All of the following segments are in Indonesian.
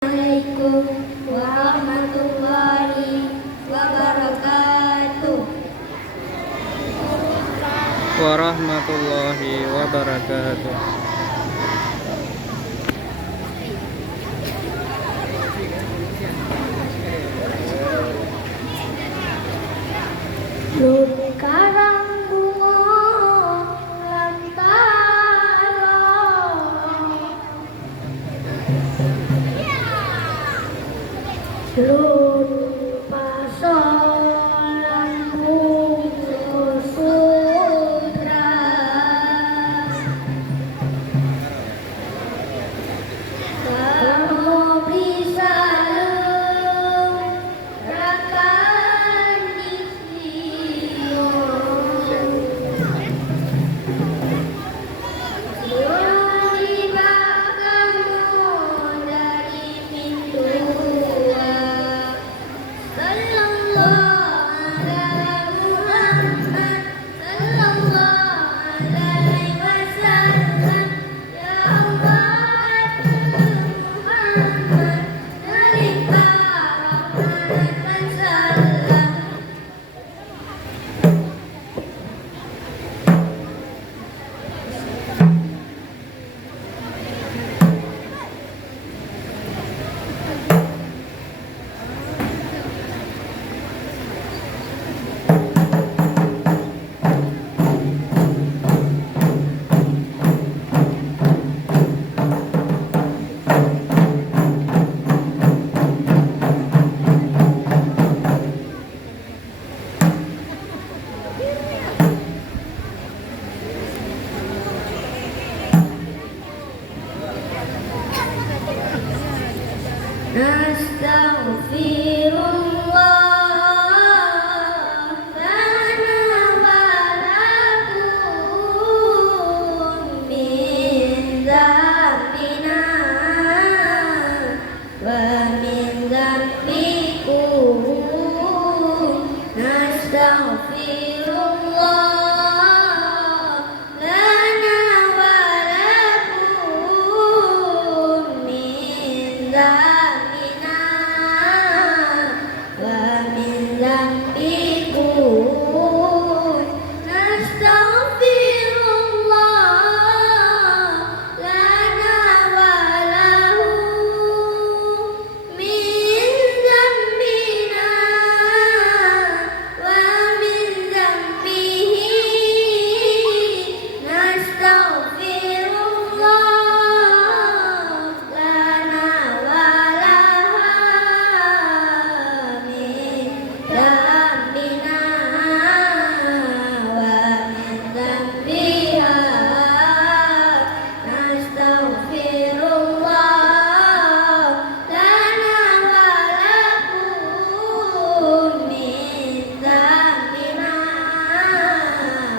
Assalamualaikum warahmatullahi wabarakatuh. Warahmatullahi wabarakatuh. Karang bunga lantara, pasolan bunga sutra, kamu bisa rakan di Nastaghfirullah lana wa lakum min dzambina wa min dzambikum. Nastaghfirullah lana wa lakum min dzambina wa min dzambikum. Nastaghfirullah lana wa lahum min dzambina wa min dzambihi. Nastaghfirullah lana wa laha min dzambina wa min dzambiha. Nastaghfirullah lana wa lakum min dzambina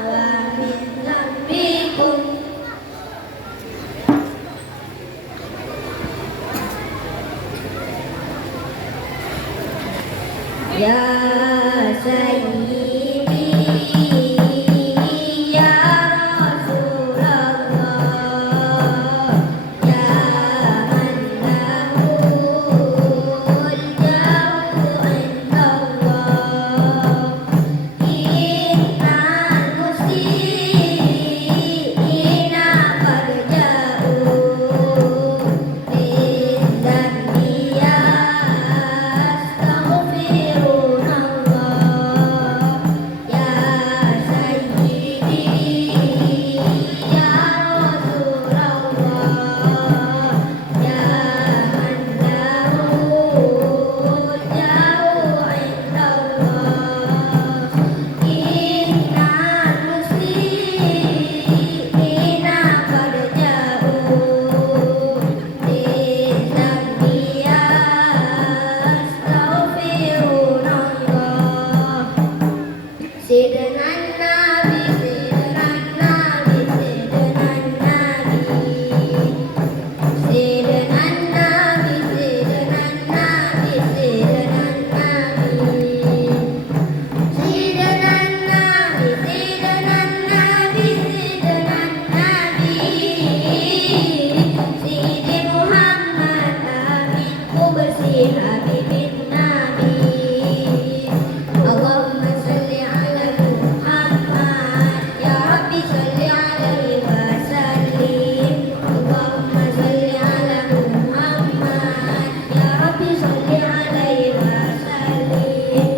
wa min dzambikum. Ya Sayyidi ya Rasulullah, ya man lahul jauh indallah, innal musliina qad ja'u bidzambi yastaghfirunallah. habibin nabi. Allahumma salli ala Muhammad, ya Rabbi salli alaihi wa sallim. Allahumma salli ala Muhammad, ya Rabbi salli alaihi wa sallim.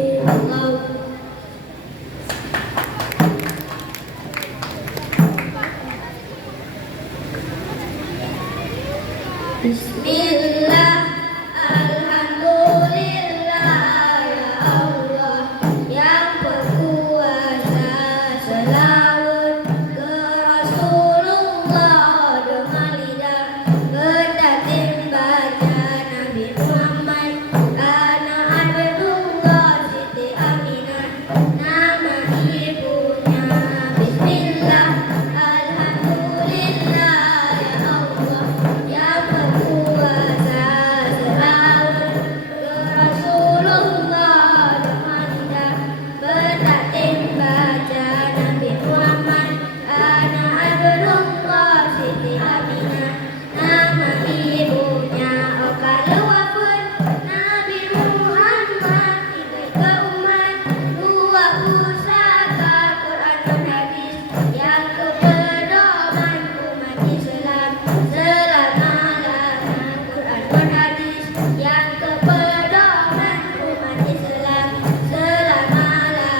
Bismillah, alhamdulillah, ya Allah yang berkuasa, selawat ke Rasulullah dengan lidah bertatim baca Nabi Muhammad anak Abdullah Siti Aminah nama ibunya. Bismillah, alhamdulillah, ya Allah yang berkuasa, selawat ke Rasulullah dengan lidah bertatim baca Nabi Muhammad anak Abdullah Siti Aminah nama ibunya. Oh kalau wafat Nabi Muhammad tiga ke umat, dua pusaka Quran dan hadis yang kepedoman umat Islam selama-lamanya. Quran dan hadis yang kepedoman umat Islam selama-lamanya.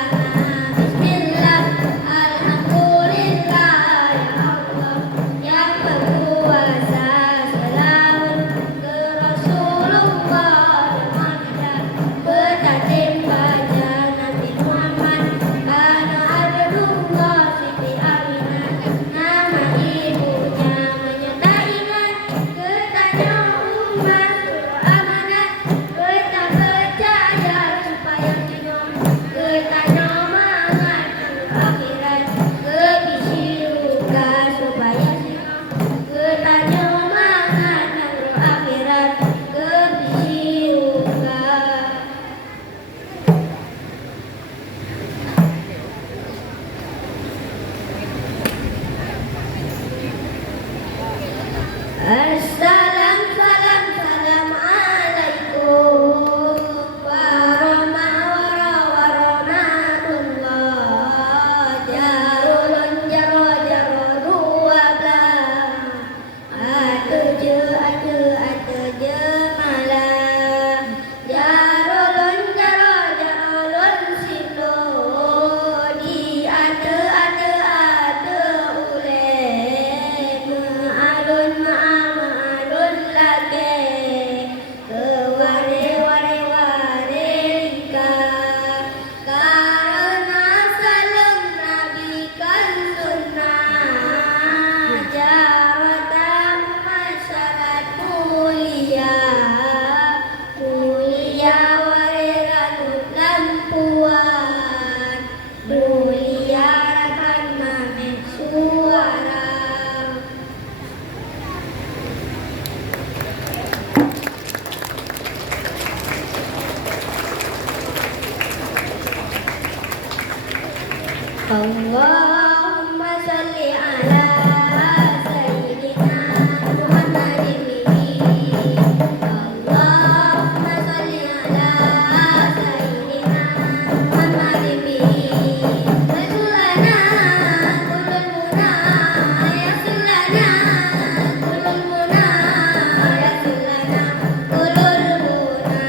Bismillah, alhamdulillah, ya Allah yang berkuasa, selawat ke Rasulullah dengan lidah bertatim baca Nabi Muhammad anak Abdullah Siti Aminah nama ibunya. Menyertaikan ketanya umat surah amanat, kita percaya supaya senyum, ketanya mangat akhirat, kebisi luka supaya senyum, ketanya mangat akhirat, kebisi luka. Assalam, salam, salam alaikum warahmatullah. Jarulun jaro jaro dua belah, atu je malam. Jarulun jaro jarulun sindo, di ate ulem, alun ma'alun lage, ke ware lika. Karena salam Nabi kan sunnah, jawatan masyarakat mulia, ware ranut lampuan, mulia rakan mamek suara. Allahumma salli ala sayyidina Muhammadin bihi. Allahumma salli ala sayyidina Muhammadin bihi. Rasulana kulul muna, Rasulana kulul muna, Rasulana kulul muna,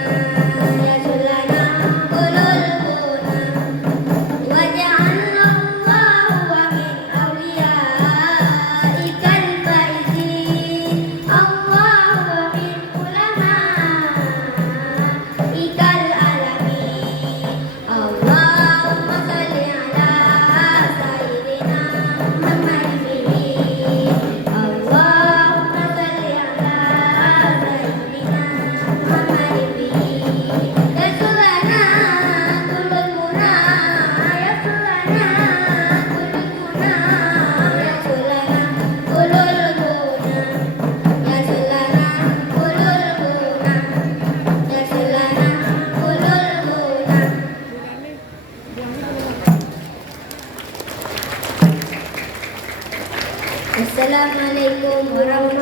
Rasulana kulul muna. Waja'allahu wa min awliyaikal faizin. Allah wa min ulamaikal alamin. Allahumma salli ala sayyidina Muhammadin bihi. Allahumma salli ala sayyidina Muhammadin bihi. Rasulana kulul muna, Rasulana kulul muna, Rasulana kulul muna, Rasulana kulul muna, Rasulana kulul muna. Assalamualaikum warahmatullahi